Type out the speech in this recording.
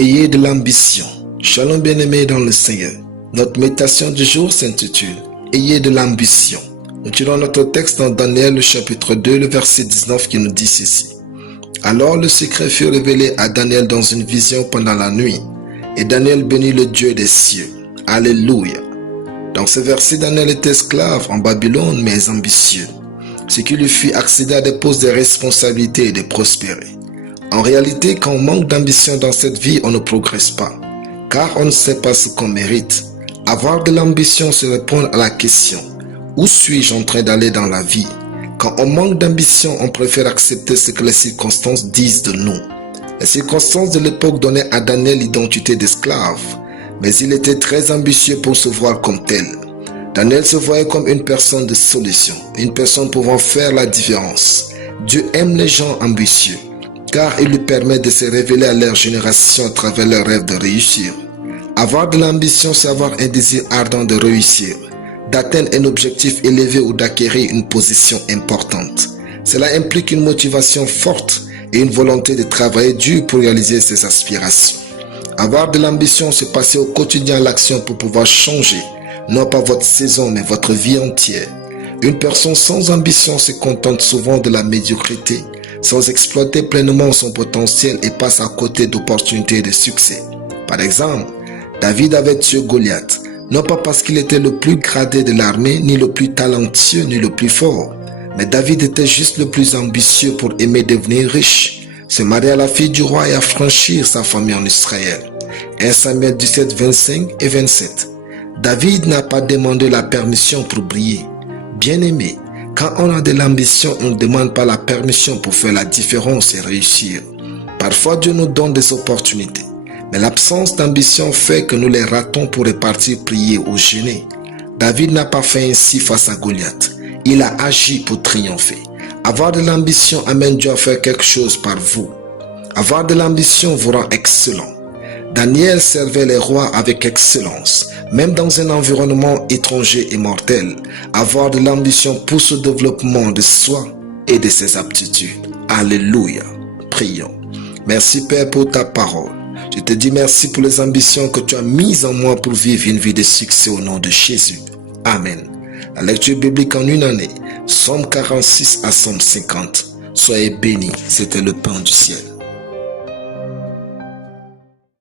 ayez de l'ambition. Shalom bien-aimés dans le Seigneur. Notre méditation du jour s'intitule « Ayez de l'ambition ». Nous tirons notre texte dans Daniel, le chapitre 2, le verset 19 qui nous dit ceci. Alors le secret fut révélé à Daniel dans une vision pendant la nuit, et Daniel bénit le Dieu des cieux. Alléluia. Dans ce verset, Daniel était esclave en Babylone, mais ambitieux, ce qui lui fit accéder à des postes de responsabilité et de prospérer. En réalité, quand on manque d'ambition dans cette vie, on ne progresse pas, car on ne sait pas ce qu'on mérite. Avoir de l'ambition, c'est répondre à la question « Où suis-je en train d'aller dans la vie ?» Quand on manque d'ambition, on préfère accepter ce que les circonstances disent de nous. Les circonstances de l'époque donnaient à Daniel l'identité d'esclave, mais il était très ambitieux pour se voir comme tel. Daniel se voyait comme une personne de solution, une personne pouvant faire la différence. Dieu aime les gens ambitieux, car il lui permet de se révéler à leur génération à travers leur rêve de réussir. Avoir de l'ambition, c'est avoir un désir ardent de réussir, d'atteindre un objectif élevé ou d'acquérir une position importante. Cela implique une motivation forte et une volonté de travailler dur pour réaliser ses aspirations. Avoir de l'ambition, c'est passer au quotidien à l'action pour pouvoir changer, non pas votre saison, mais votre vie entière. Une personne sans ambition se contente souvent de la médiocrité, sans exploiter pleinement son potentiel et passe à côté d'opportunités de succès. Par exemple, David avait tué Goliath, non pas parce qu'il était le plus gradé de l'armée, ni le plus talentueux, ni le plus fort, mais David était juste le plus ambitieux pour aimer devenir riche, se marier à la fille du roi et affranchir sa famille en Israël. 1 Samuel 17, 25 et 27. David n'a pas demandé la permission pour briller. Bien-aimé, quand on a de l'ambition, on ne demande pas la permission pour faire la différence et réussir. Parfois, Dieu nous donne des opportunités, mais l'absence d'ambition fait que nous les ratons pour repartir prier ou jeûner. David n'a pas fait ainsi face à Goliath. Il a agi pour triompher. Avoir de l'ambition amène Dieu à faire quelque chose par vous. Avoir de l'ambition vous rend excellent. Daniel servait les rois avec excellence, même dans un environnement étranger et mortel. Avoir de l'ambition pousse au développement de soi et de ses aptitudes. Alléluia. Prions. Merci Père pour ta parole. Je te dis merci pour les ambitions que tu as mises en moi pour vivre une vie de succès au nom de Jésus. Amen. La lecture biblique en une année, Psaume 46 à Psaume 50. Soyez bénis, c'était le pain du ciel.